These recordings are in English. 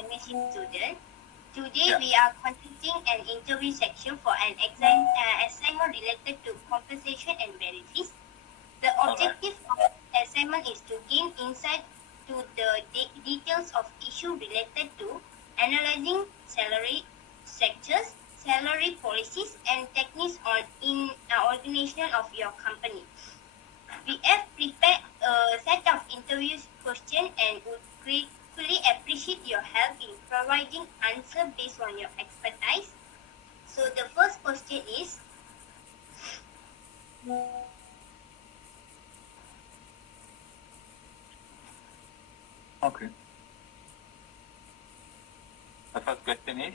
MSc student. Today we are conducting an interview section for an assignment related to compensation and benefits. The objective of the assignment is to gain insight to the details of issue related to analyzing salary structures, salary policies, and techniques in organization of your company. We have prepared a set of interview questions and would gratefully appreciate your help in providing answers based on your expertise. So the first question is, Okay. The first question is?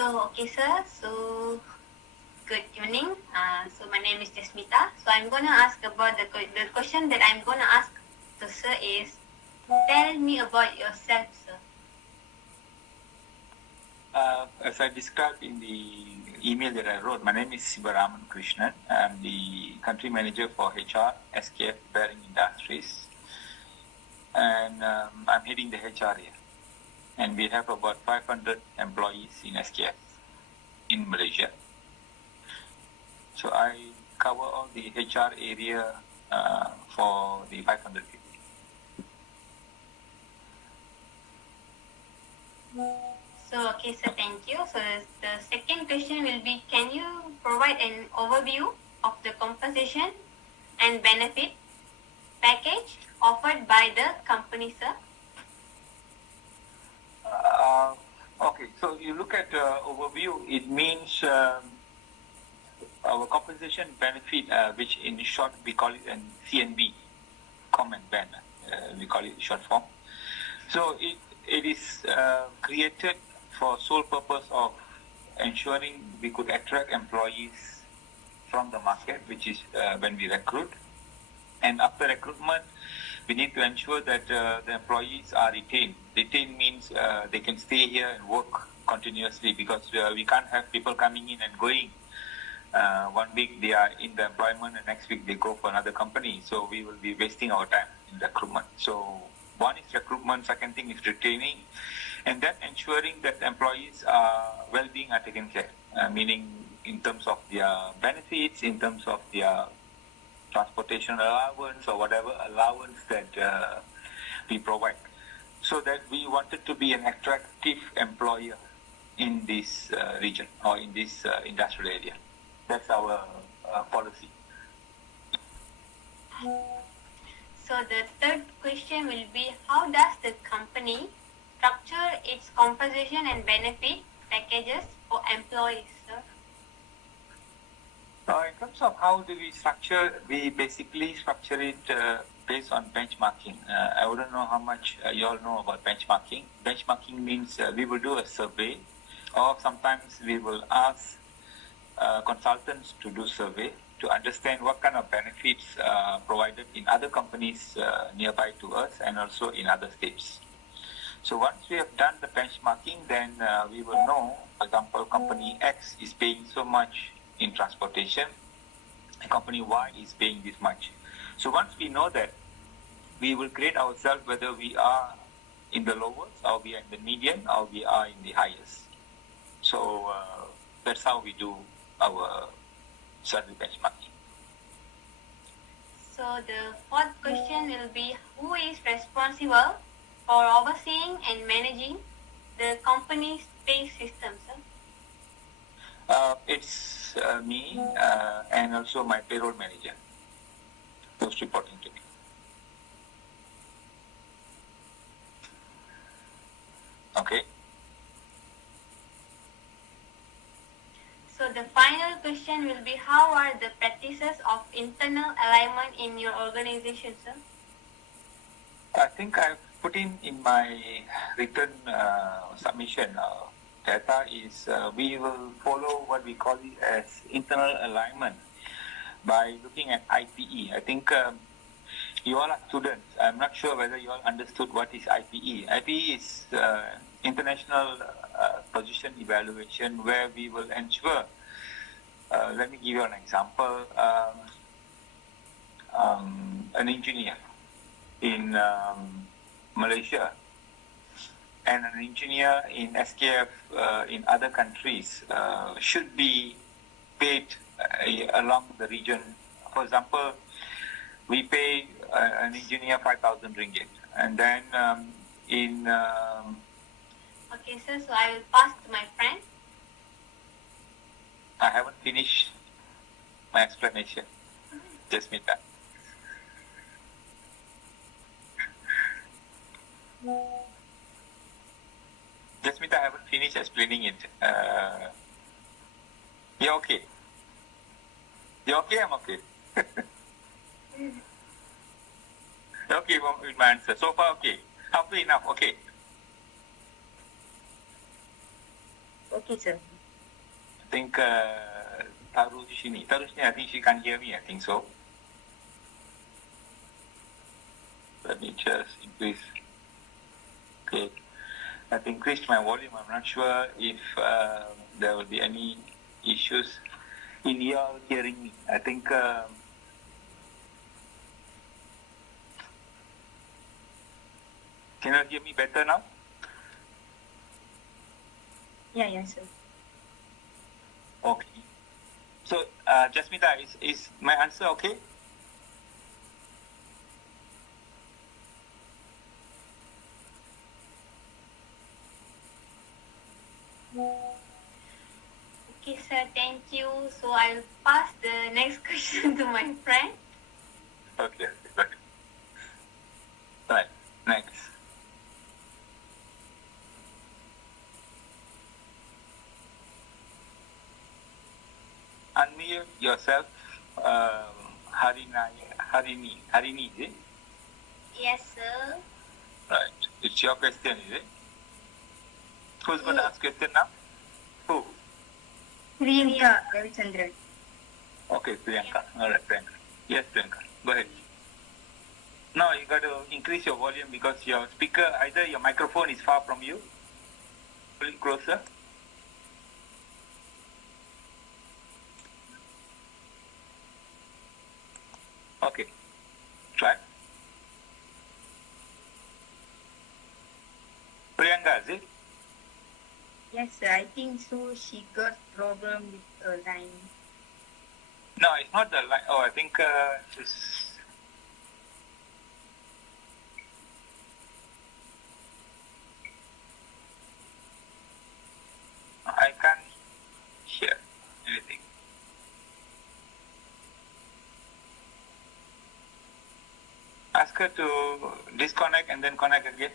Okay, sir. So, good evening. So, my name is Jasmita. So, I'm going to ask about the question that I'm going to ask to sir is, tell me about yourself, sir. As I described in the email that I wrote, my name is Sivaraman Krishnan. I'm the country manager for HR, SKF Bearing Industries. And I'm heading the HR here. And we have about 500 employees in SKF in Malaysia. So I cover all the HR area for the 500 people. So, okay, sir, thank you. So, the second question will be, can you provide an overview of the compensation and benefit package offered by the company, sir? Okay, so you look at overview, it means our compensation benefit, which in short we call it an CNB, common ban, we call it short form. So it is created for sole purpose of ensuring we could attract employees from the market, which is when we recruit. And after recruitment, we need to ensure that the employees are retained. Retained means they can stay here and work continuously, because we can't have people coming in and going. 1 week they are in the employment and next week they go for another company. So we will be wasting our time in recruitment. So one is recruitment, second thing is retaining, and then ensuring that employees' well-being are taken care, meaning in terms of their benefits, in terms of their transportation allowance or whatever allowance that we provide. So that we wanted to be an attractive employer in this region or in this industrial area. That's our policy. So the third question will be, how does the company structure its compensation and benefit packages for employees, sir? In terms of how do we structure, we basically structure it based on benchmarking. I wouldn't know how much you all know about benchmarking. Benchmarking means we will do a survey, or sometimes we will ask consultants to do survey to understand what kind of benefits provided in other companies nearby to us and also in other states. So once we have done the benchmarking, then we will know, for example, company X is paying so much in transportation, company Y is paying this much. So once we know that, we will grade ourselves whether we are in the lowest, or we are in the median, or we are in the highest. So that's how we do our salary benchmarking. So the fourth question will be, who is responsible for overseeing and managing the company's pay system, sir? It's me and also my payroll manager who's reporting to me. Okay. So the final question will be, how are the practices of internal alignment in your organization, sir? I think I've put in my written submission data is we will follow what we call it as internal alignment by looking at IPE. I think you all are students. I'm not sure whether you all understood what is IPE. IPE is international position evaluation, where we will ensure, let me give you an example, an engineer. in Malaysia and an engineer in SKF in other countries should be paid along the region. For example, we pay an engineer 5,000 ringgit, and then in Okay, sir. So I will pass to my friend. I haven't finished my explanation. Jasmita. Jasmita, I haven't finished explaining it. You're okay. You're okay, I'm okay. You're okay with my answer. So far, okay. Halfway enough, okay. Okay, sir. I think Tarushini, I think she can't hear me, I think so. Let me just increase. Okay. I've increased my volume. I'm not sure if there will be any issues in your hearing me. I think can you hear me better now? Yeah, sir. Okay. So, Jasmita, is my answer okay? Okay, sir. Thank you. So I will pass the next question to my friend. Okay. Right. Next. Unmute yourself, Harini, is it? Yes, sir. Right. It's your question, is it? Who's going to ask question now? Who? Priyanka Ravichandran. Okay, Priyanka. All right, Priyanka. Yes, Priyanka. Go ahead. No, you got to increase your volume because your speaker, either your microphone is far from you. Pull it closer. Okay. Try. Priyanka, is it? Yes, sir. I think so. She got problem with her line. No, it's not the line. Oh, I think it's... I can't hear anything. Ask her to disconnect and then connect again.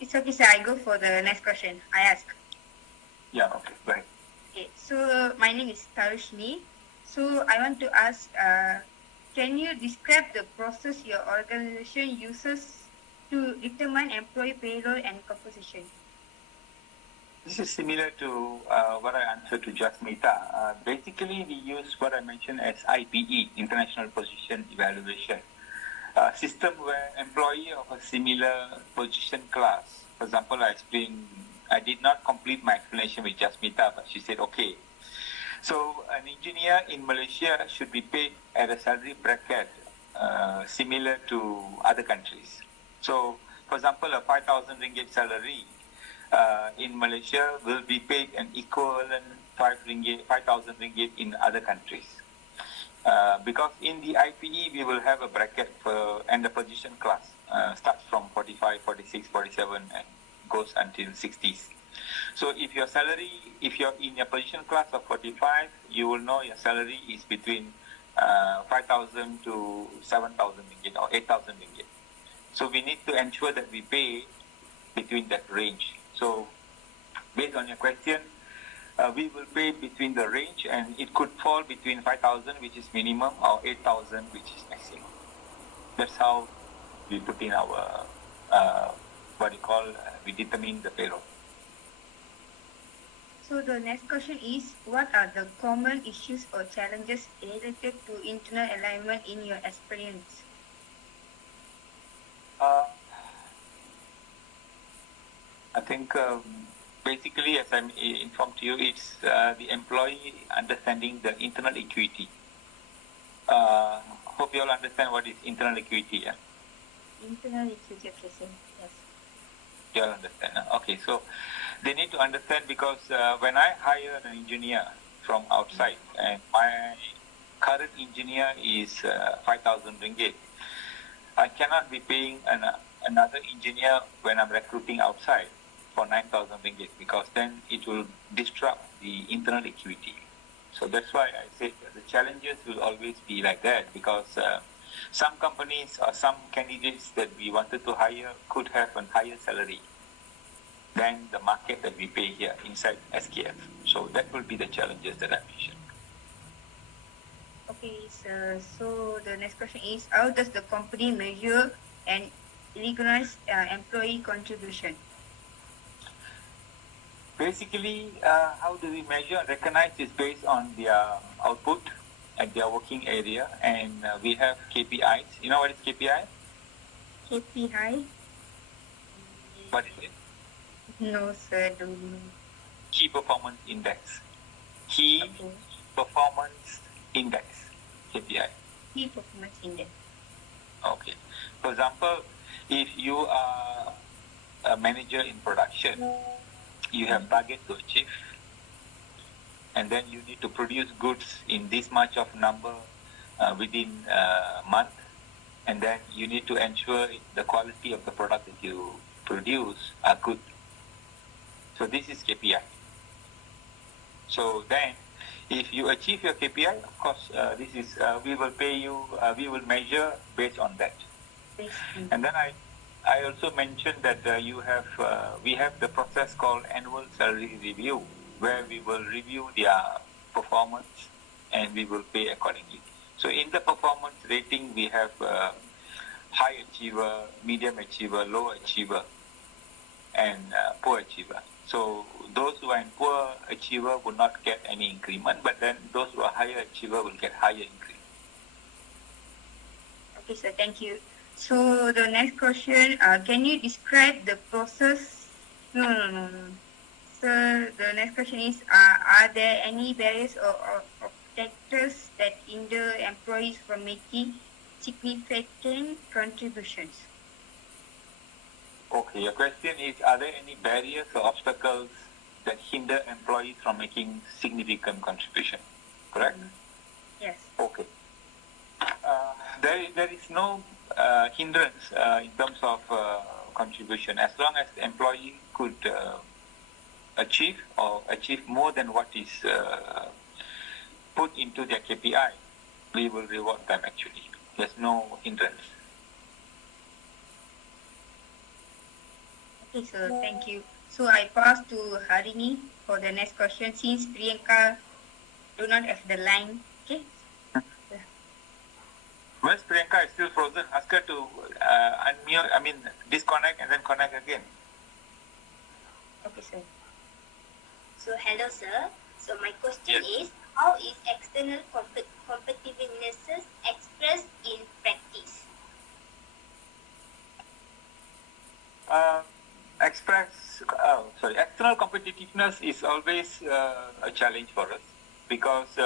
It's okay, sir. I go for the next question. I ask. Yeah, okay, go ahead. Okay. So my name is Tarushni. So I want to ask, can you describe the process your organization uses to determine employee payroll and composition? This is similar to what I answered to Jasmita. Basically, we use what I mentioned as IPE, International Position Evaluation. A system where employee of a similar position class, for example, I did not complete my explanation with Jasmita, but she said, okay. So an engineer in Malaysia should be paid at a salary bracket similar to other countries. So, for example, a 5,000 ringgit salary in Malaysia will be paid an equivalent 5,000 ringgit in other countries. Because in the IPE, we will have a bracket and the position class starts from 45, 46, 47 and goes until 60s. So if you're in your position class of 45, you will know your salary is between 5,000 to 7,000 ringgit or 8,000 ringgit. So we need to ensure that we pay between that range. So based on your question, we will pay between the range, and it could fall between 5,000, which is minimum, or 8,000, which is maximum. That's how we put in our, we determine the payroll. So the next question is, what are the common issues or challenges related to internal alignment in your experience? I think basically, as I'm informed to you, it's the employee understanding the internal equity. Hope you all understand what is internal equity. Yeah? Internal equity, okay, sir. Yes. You all understand. Okay, so they need to understand because when I hire an engineer from outside and my current engineer is 5,000 ringgit, I cannot be paying another engineer when I'm recruiting outside for 9,000 ringgit because then it will disrupt the internal equity. So that's why I said the challenges will always be like that because some companies or some candidates that we wanted to hire could have a higher salary than the market that we pay here inside SKF. So that will be the challenges that I mentioned. Okay, sir. So the next question is, how does the company measure and recognize employee contribution? Basically, how do we measure? Recognize is based on their output at their working area, and we have KPIs. You know what is KPI? KPI? What is it? No, sir. Don't know. Key Performance Index. Key Okay. Performance Index. KPI. Key performance index. Okay. For example, if you are a manager in production, you have target to achieve, and then you need to produce goods in this much of number within a month, and then you need to ensure the quality of the product that you produce are good. So this is KPI. So then, if you achieve your KPI, of course, this is we will pay you. We will measure based on that. And then I also mentioned that we have the process called annual salary review, where we will review their performance and we will pay accordingly. So in the performance rating, we have high achiever, medium achiever, low achiever, and poor achiever. So those who are in poor achiever will not get any increment, but then those who are higher achiever will get higher increment. Okay, sir. Thank you. So the next question, can you describe the process? No. Sir, the next question is, are there any barriers or obstacles that hinder employees from making significant contributions? Okay, your question is, are there any barriers or obstacles that hinder employees from making significant contribution? Correct? Yes. Okay. There is no hindrance in terms of contribution as long as the employee could achieve more than what is put into their KPI. We will reward them actually. There's no hindrance. Okay, sir. Thank you. So I pass to Harini for the next question since Priyanka do not have the line. Okay. Once Priyanka is still frozen, ask her to disconnect and then connect again. Okay, sir. So hello, sir. So my question Yes. is, how is external competitiveness expressed in practice? External competitiveness is always a challenge for us because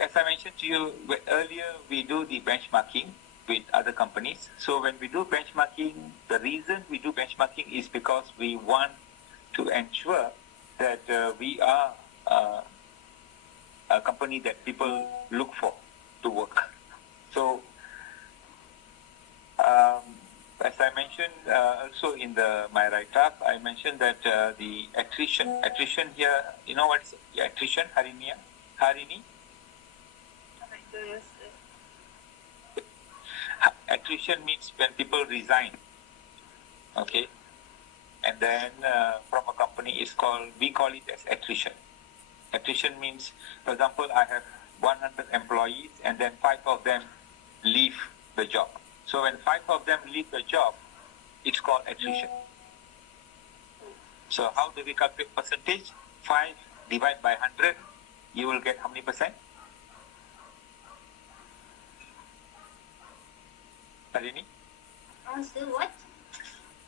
as I mentioned to you earlier, we do the benchmarking with other companies. So when we do benchmarking, the reason we do benchmarking is because we want to ensure that we are a company that people look for to work. So as I mentioned also in my write-up, I mentioned that the attrition here, you know what's attrition, Harini? Attrition means when people resign, okay? And then from a company, we call it as attrition. Attrition means, for example, I have 100 employees and then 5 of them leave the job. So when 5 of them leave the job, it's called attrition. So how do we calculate percentage? 5 divided by 100, you will get how many percent? Harini? Sir, what?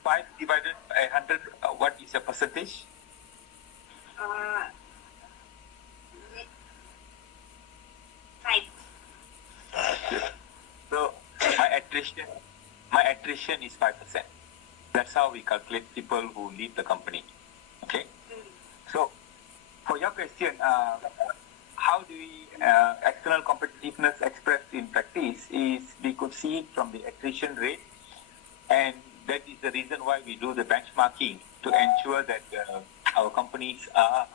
5 divided by 100, what is the percentage? Uh, 5. So my attrition is 5%. That's how we calculate people who leave the company. Okay. So for your question, how do we external competitiveness expressed in practice is we could see it from the attrition rate, and that is the reason why we do the benchmarking to ensure that our companies are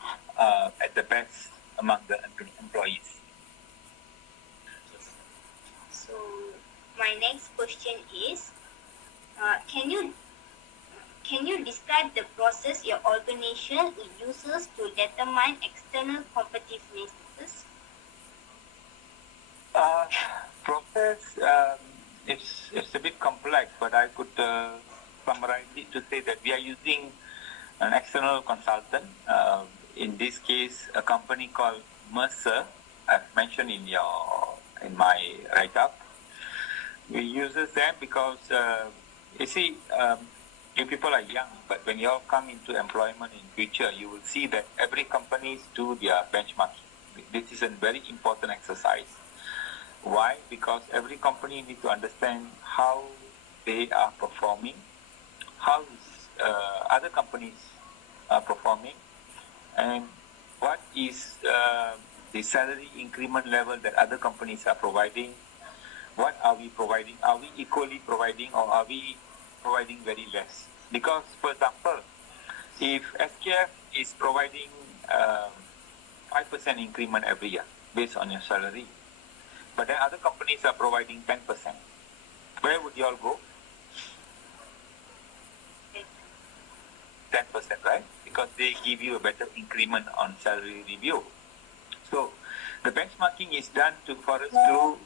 at the best among the employees. So my next question is, can you describe the process your organization uses to determine external competitiveness? Process, it's a bit complex, but I could summarize it to say that we are using an external consultant. In this case, a company called Mercer. I've mentioned in my write-up. We use them because you see, you people are young, but when you all come into employment in future, you will see that every companies do their benchmarking. This is a very important exercise. Why? Because every company needs to understand how they are performing, how other companies are performing, and what is the salary increment level that other companies are providing. What are we providing? Are we equally providing, or are we providing very less? Because, for example, if SKF is providing 5% increment every year based on your salary, but then other companies are providing 10%, where would you all go? 10%, right? Because they give you a better increment on salary review. So the benchmarking is done for us to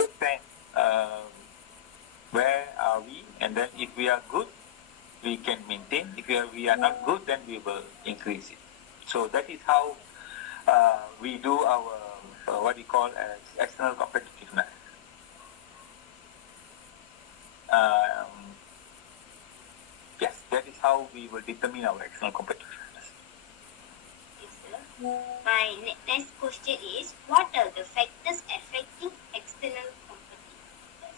understand where are we, and then if we are good, we can maintain. If we are not good, then we will increase it. So that is how we do our what we call as external competitiveness. Yes, that is how we will determine our external competitiveness. Yes, sir. My next question is, what are the factors affecting external competitiveness?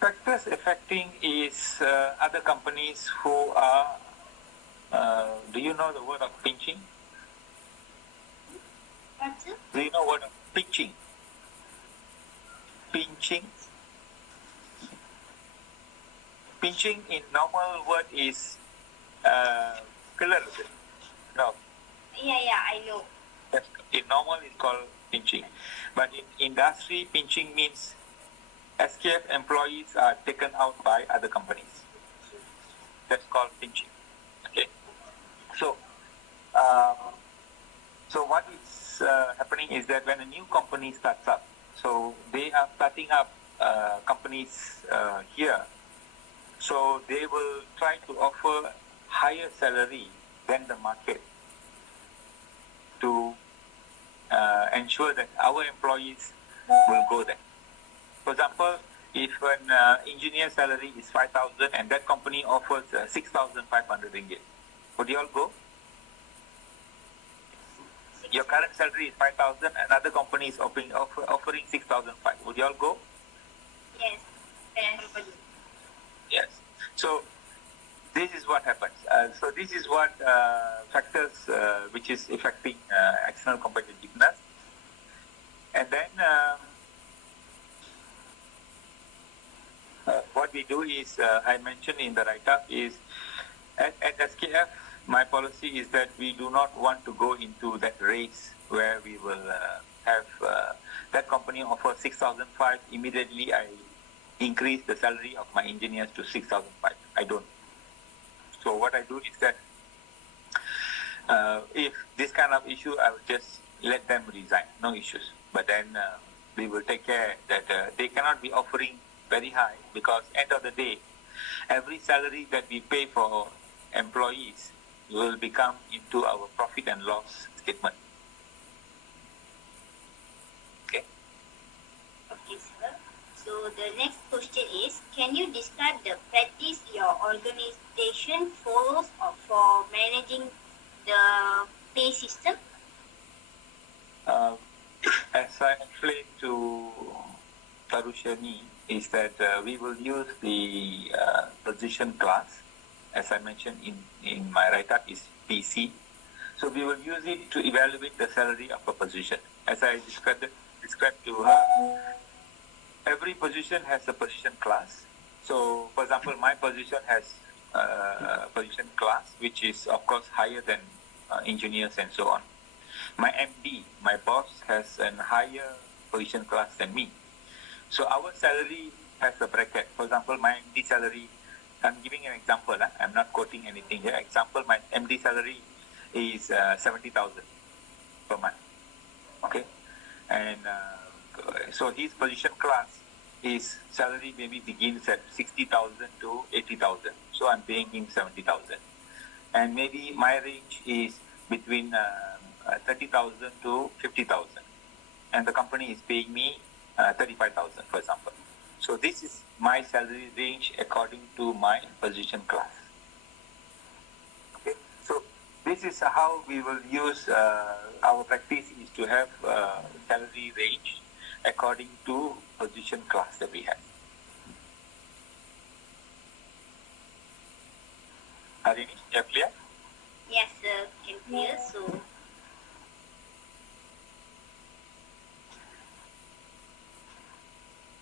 Factors affecting is other companies who are, do you know the word of pinching? What, sir? Do you know what of pinching? Pinching? Pinching in normal word is filler. No. Yeah, I know. In normal it's called pinching. But in industry, pinching means SKF employees are taken out by other companies. That's called pinching. Okay. So, what is happening is that when a new company starts up, so they are starting up companies here. So they will try to offer higher salary than the market to ensure that our employees will go there. For example, if an engineer salary is 5,000 and that company offers 6,500 ringgit, would you all go? Your current salary is 5,000, another company is offering 6,500. Would you all go? Yes. Yes. Yes. So this is what happens. So this is what factors which is affecting external competitiveness. And then what we do is, I mentioned in the write-up, is at SKF, my policy is that we do not want to go into that race where we will have that company offer 6,500. Immediately, I increase the salary of my engineers to 6,500. I don't. So what I do is that if this kind of issue, I will just let them resign. No issues. But then we will take care that they cannot be offering very high, because end of the day, every salary that we pay for employees will become into our profit and loss statement. Okay. Okay, sir. So So the next question is, can you describe the practice your organization follows for managing the pay system? As I explained to Tarushani, is that we will use the position class, as I mentioned in my write-up, is PC. So we will use it to evaluate the salary of a position. As I described to her, every position has a position class. So, for example, my position has a position class, which is, of course, higher than engineers and so on. My MD, my boss, has a higher position class than me. So our salary has a bracket. For example, my MD salary, I'm giving an example. I'm not quoting anything here. Example, my MD salary is 70,000 per month. Okay, and so his position class, his salary maybe begins at 60,000 to 80,000. So I'm paying him 70,000, and maybe my range is between 30,000 to 50,000, and the company is paying me 35,000, for example. So this is my salary range according to my position class. Okay, so this is how we will use our practice is to have salary range according to position class that we have. Harini, you clear? Yes, sir, can clear.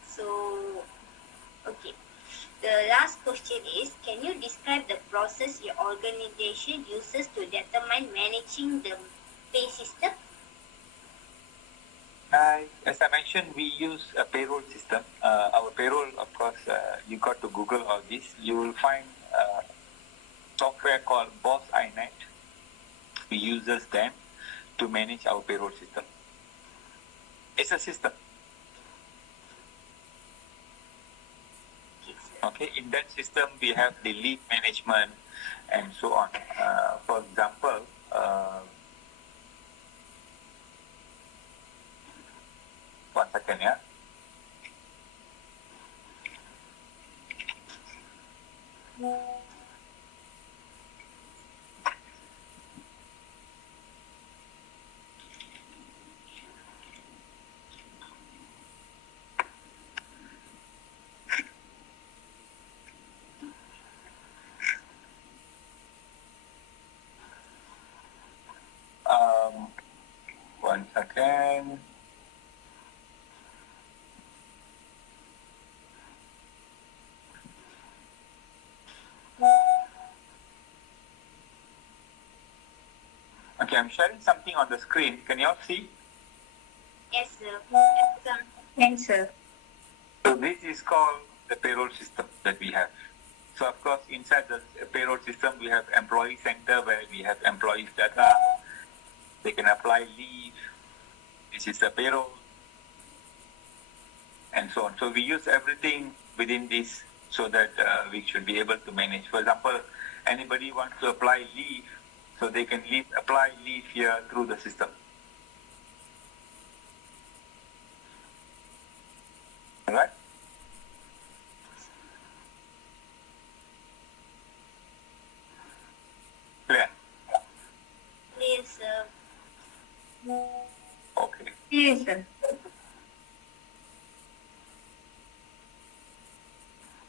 So, okay. The last question is, can you describe the process your organization uses to determine managing the pay system? As I mentioned, we use a payroll system. Our payroll, of course, you got to Google all this. You will find software called Boss iNet. We use them to manage our payroll system. It's a system. Okay, in that system, we have the leave management and so on. For example, one second, yeah. One second. Okay, I'm sharing something on the screen. Can you all see? Yes, sir. Yes, sir. Thanks, sir. So this is called the payroll system that we have. So of course, inside the payroll system, we have employee center where we have employees data. They can apply leave. This is the payroll, and so on. So we use everything within this so that we should be able to manage. For example, anybody wants to apply leave, so they can apply leave here through the system. All right? Clear? Clear, sir. Okay. Yes, sir.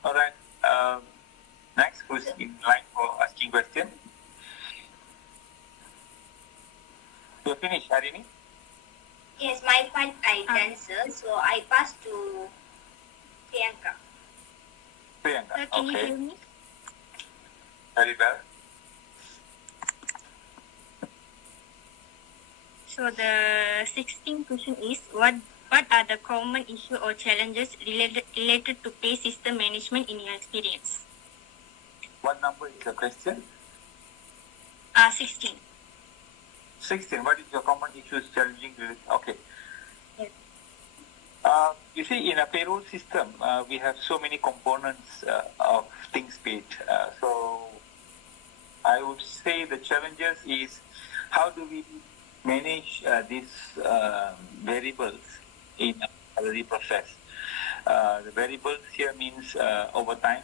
All right. Next, who's in line for asking question? You finished, Harini? Yes, my part I done, sir. So I pass to Priyanka. Priyanka. Sir, can you Okay. hear me? Very well. So the 16th question is, what are the common issues or challenges related to pay system management in your experience? What number is the question? 16. 16. What is your common issues challenging? Okay. Yes. You see, in a payroll system, we have so many components of things paid. So I would say the challenges is how do we manage these variables in a salary process. The variables here means overtime.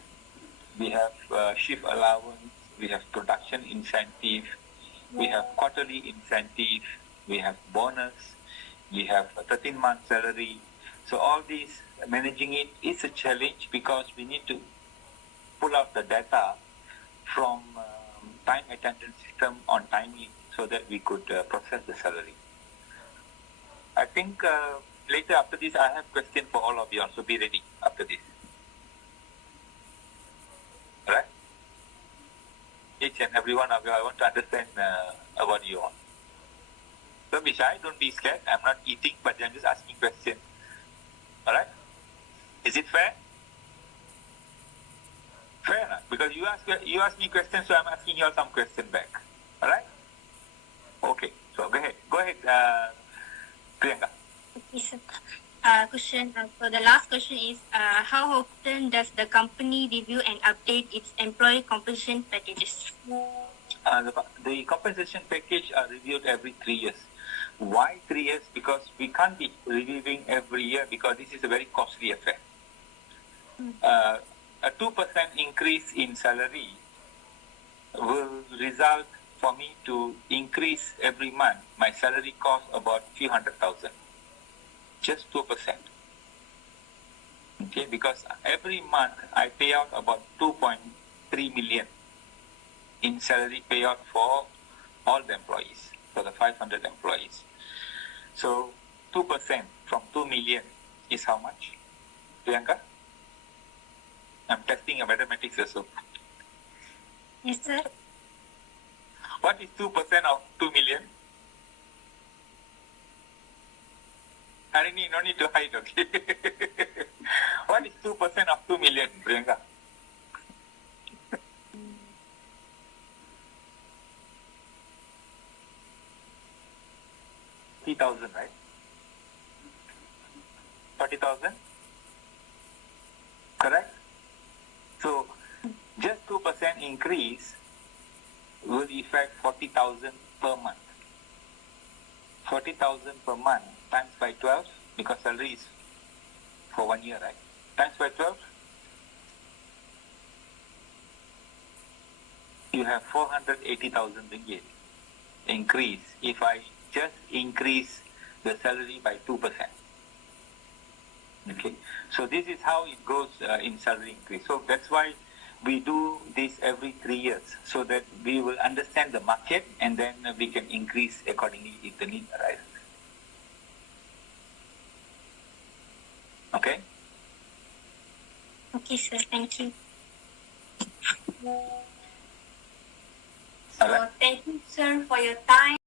We have shift allowance, we have production incentive, we have quarterly incentive, we have bonus, we have a 13-month salary. So all these, managing it is a challenge because we need to pull out the data from time attendance system on timely so that we could process the salary. I think later after this I have question for all of you, so be ready after this. Alright? Each and every one of you, I want to understand about you all. Don't be shy, don't be scared. I'm not eating, but I'm just asking questions. Alright? Is it fair? Fair enough, because you ask me questions, so I'm asking you all some questions back. Alright? Okay, so go ahead, Priyanka. Okay, sir. So the last question is, how often does the company review and update its employee compensation packages? The compensation package are reviewed every 3 years. Why 3 years? Because we can't be reviewing every year because this is a very costly affair. A 2% increase in salary will result for me to increase every month my salary cost about few 100,000. Just 2%. Okay, because every month I pay out about 2.3 million in salary payout for all the employees, for the 500 employees. So 2% from 2 million is how much? Priyanka? I'm testing your mathematics also. Yes, sir. What is 2% of 2 million? Harini, no need to hide, okay? What is 2% of 2 million, Priyanka? $30,000, right? 40,000? Correct? So, just 2% increase will affect 40,000 per month. 40,000 per month times by 12, because salary is for 1 year, right? Times by 12, you have 480,000 ringgit increase if I just increase the salary by 2%. Okay, so this is how it goes in salary increase. So that's why we do this every 3 years, so that we will understand the market and then we can increase accordingly if the need arises. Okay? Okay, sir. Thank you. So thank you, sir, for your time.